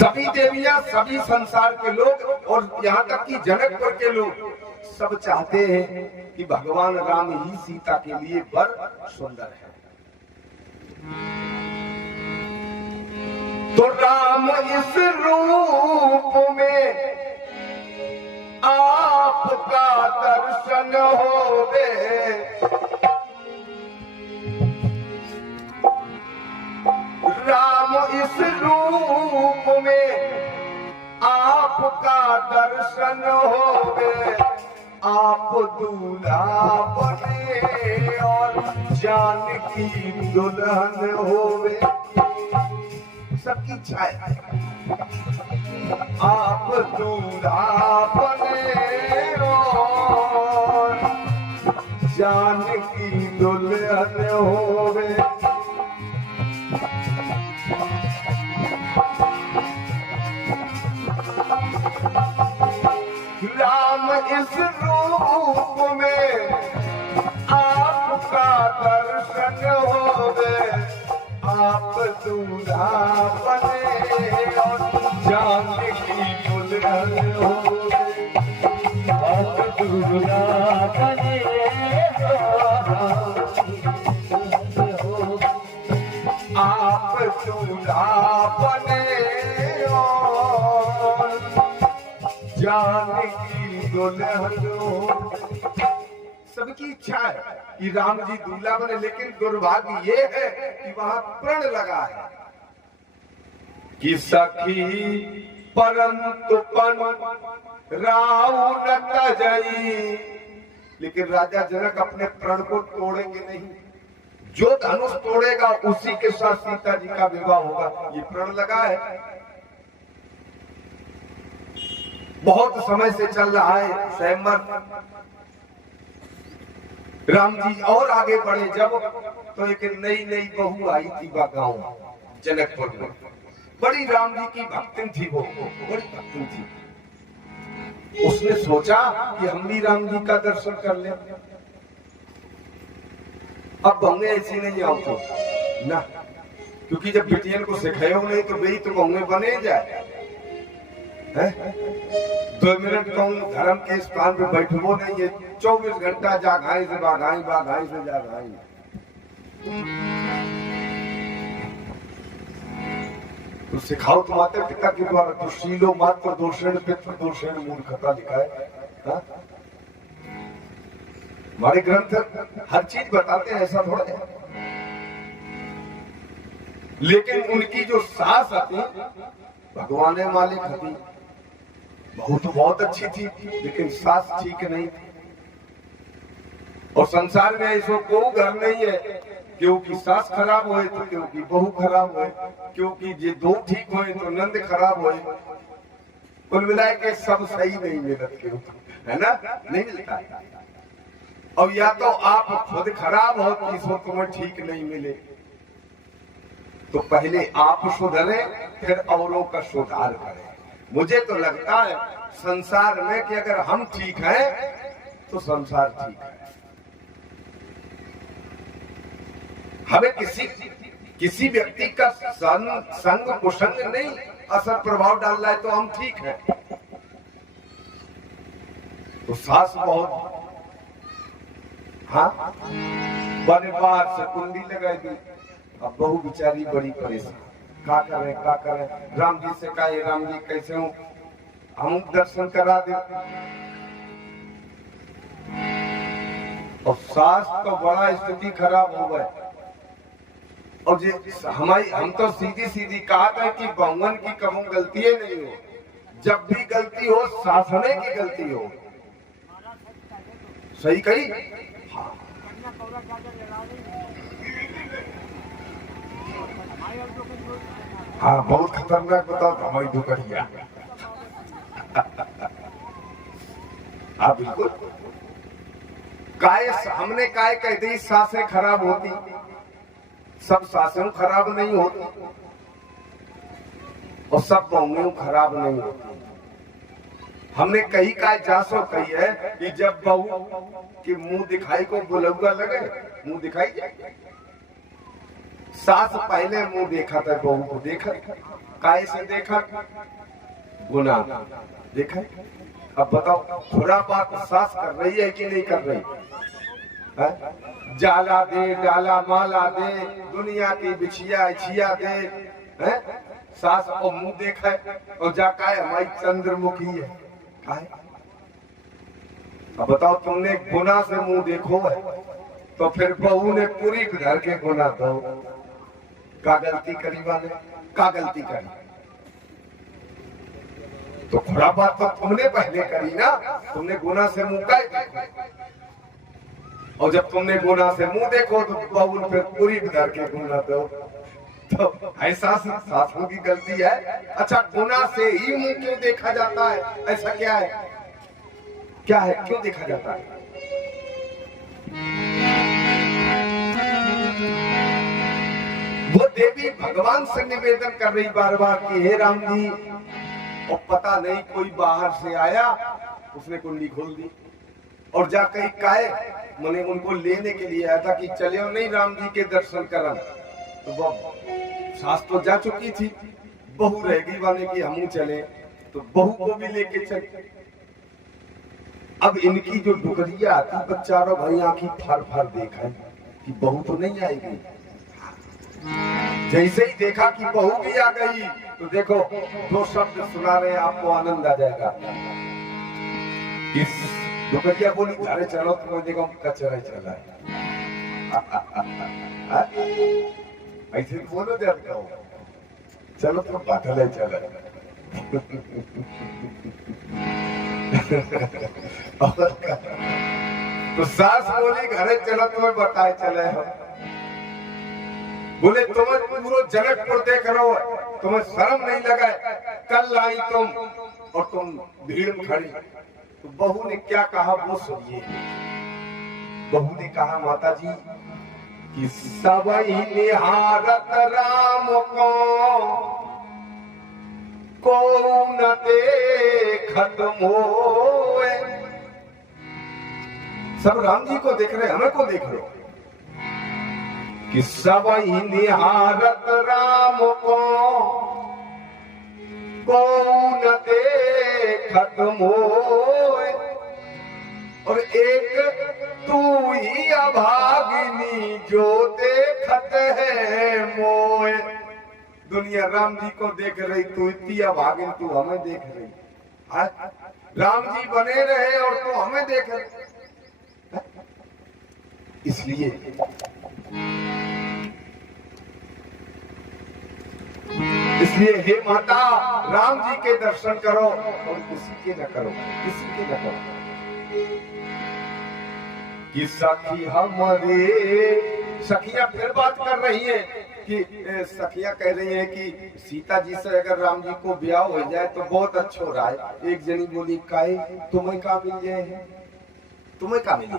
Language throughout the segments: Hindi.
सभी देवियां, सभी संसार के लोग और यहाँ तक कि जनकपुर के लोग सब चाहते हैं कि भगवान राम ही सीता के लिए वर सुंदर है। तो राम इस रूप में आपका दर्शन होवे, राम इस रूप में आपका दर्शन होवे, आप दूल्हा बने और जानकी दुल्हन होवे। सबकी इच्छा है आप दूल्हा बने और जानकी दुल्हन होवे। राम इस रूप में आपका दर्शन होवे, आप दूल्हा बने और जानकी दुल्हन होवे। आप दूल्हा बने आप दूल्हा बने और जानकी दुल्हन होवे। सबकी इच्छा है कि राम जी दूल्हा बने, लेकिन दुर्भाग्य ये है कि वहां प्रण लगा है कि सखी परंतु पन राव न तजई। लेकिन राजा जनक अपने प्रण को तोड़ेंगे नहीं। जो धनुष तोड़ेगा उसी के साथ सीता जी का विवाह होगा, ये प्रण लगा है। बहुत समय से चल रहा है स्वयंवर। राम जी और आगे बढ़े जब, तो एक नई नई बहू आई थी गांव जनकपुर में। बड़ी राम जी की भक्तिन थी, वो बड़ी भक्तिन थी। उसने सोचा कि हम भी राम जी का दर्शन कर ले। अब बहुएं ऐसी नहीं आओ ना, क्योंकि जब बेटियन को सिखाओ नहीं तो वही तो बहुएं बने जाए। 2 मिनट कौन धर्म के स्थान पे बैठबो नहीं है, 24 घंटा जागाई से बागाई, बागाई से जागाई। तो सिखाओ तो माता पिता के द्वारा, तो शीलो मात्र दोषण पितृ दोषण मूर्खता लिखा है। हमारे ग्रंथ हर चीज बताते हैं, ऐसा थोड़ा है। लेकिन उनकी जो सास थी भगवान मालिक थी, बहुत अच्छी थी, लेकिन सास ठीक नहीं थी। और संसार में ऐसा कोई घर नहीं है क्योंकि सास खराब होए तो क्योंकि बहू खराब होए, क्योंकि जे दो ठीक होए तो नंद खराब होए। कुल मिला के सब सही नहीं मिलत, है ना, नहीं मिलता। और या तो आप खुद खराब हो कि इसको तुम्हें ठीक नहीं मिले, तो पहले आप सुधरे फिर औरों का सुधार करें। मुझे तो लगता है संसार में कि अगर हम ठीक हैं तो संसार ठीक है। हमें किसी व्यक्ति का संग कुसंग नहीं असर प्रभाव डाल रहा है तो हम ठीक हैं। तो सास बहुत, हाँ, बड़े बार से कुंडी लगाई दी। अब बहू बेचारी बड़ी परेशान, क्या करें। राम जी से कहा, राम जी कैसे हूँ, हम दर्शन करा दे। और सास तो बड़ा स्थिति खराब हो गए। और हम तो सीधी सीधी कहा था कि बहुवन की कभी गलती नहीं हो, जब भी गलती हो शासने की गलती हो। सही कही। हाँ, बहुत खतरनाक बताओ हमारी दुकड़िया। हाँ बिल्कुल, हमने काय कह दी सासें खराब होती, सब सासें खराब नहीं होती और सब बहुएं खराब नहीं होती। हमने कही काय जासो कही है कि जब बहू की मुंह दिखाई को बुलौआ लगे, मुंह दिखाई जाए। सास पहले मुंह देखा था, बहू को देखा, काय से देखा, गुनाह देखा। अब बताओ खुरापात सास कर रही है कि नहीं कर रही है? जाला दे, डाला माला दे, दुनिया की बिछिया इछिया दे, है? सास और मुंह देखा और जा का हमारी चंद्रमुखी है, काहे? अब बताओ तुमने गुनाह से मुंह देखो है तो फिर बहू ने पूरी घर के गुनाह दो, का गलती करी वाले, का गलती करी? तो खुरापात तो तुमने पहले करी ना, तुमने गुनाह से मुंह का देखो, और जब तुमने गुनाह से मुंह देखो तो बहू फिर पूरी घर के गुनाह दो। तो ऐसा सासों की गलती है। अच्छा गुनाह से ही मुंह क्यों देखा जाता है? ऐसा क्या है, क्या है, क्यों देखा जाता है? वो देवी भगवान से निवेदन कर रही बार बार कि हे राम जी, और पता नहीं कोई बाहर से आया, उसने कुंडली खोल दी और जा कहीं काहे मैंने उनको लेने के लिए आया था कि चले नहीं राम जी के दर्शन करन। तो वो सास तो जा चुकी थी, बहू रह गई वाले की हम चले, तो बहू को भी लेके चले। अब इनकी जो डुकरिया आती बच्चारों भाई आंखी फर फर देखा कि बहू तो नहीं आएगी। जैसे ही देखा कि बहू भी आ गई तो देखो दो शब्द सुना रहे, आपको आनंद आ जाएगा। इस डुकरिया बोली अरे चलो तुम्हें देखो कचरा चला ऐसे बोलो जब कहो चलो तुम बादल चला। तो सास बोली घरे चलो तुम्हें बताए चले हम। बोले तुम्हें पूरा जनकपुर देख रहे हो, तुम्हें शर्म नहीं लगा? कल आई तुम और तुम भीड़ में खड़ी। तो बहू ने क्या कहा वो सुनिए। बहू ने कहा माता जी कि सबई निहारत राम को न देखत मोए। सब राम जी को देख रहे, हमें को देख रहे हो कि सबई निहारत राम को न देखत मोए, और एक तू ही अभागिनी जो देखत है मोए। दुनिया राम जी को देख रही, तू इतनी अभागिन, तू हमें देख रही। राम जी बने रहे और तू हमें देख रही। इसलिए हे माता राम जी के दर्शन करो और किसी के न करो, किसी के न करो। कि सखी हमारे, सखियां फिर बात कर रही है कि सखियां कह रही है कि सीता जी से अगर राम जी को ब्याह हो जाए तो बहुत अच्छा हो रहा है। एक जनी बोली काहे तुम्हें का मिल जाए, तुम्हें का मिले?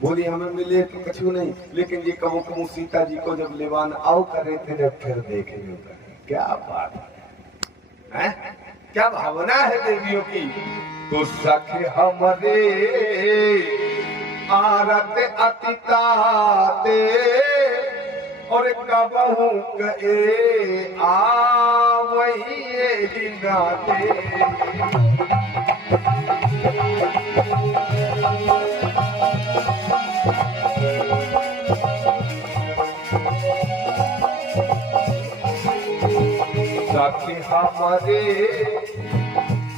बोली हमें मिले तो कुछ नहीं, लेकिन ये कहो कहो सीता जी को जब लेवान आओ करे थे फिर देखेंगे। क्या बात है, क्या भावना है देवियों की। तो सखे हमारे आरत अतिताते और कबहू कहे आवही नाते।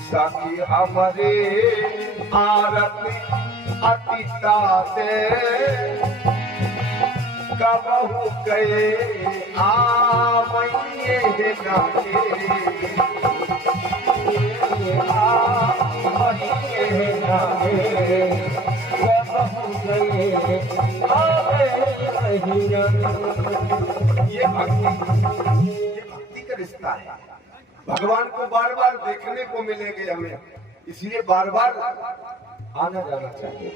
सखी हमारे आरत अतिताते कबहू गए आवइये नाते। आवइये नाते कबहू गए आवइये नाते। ये भक्ति का रिश्ता है। भगवान को बार बार देखने को मिलेंगे हमें, इसलिए बार बार आना जाना चाहिए।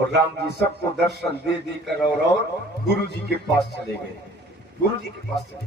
और राम जी सबको दर्शन दे देकर और गुरु जी के पास चले गए, गुरु जी के पास चले।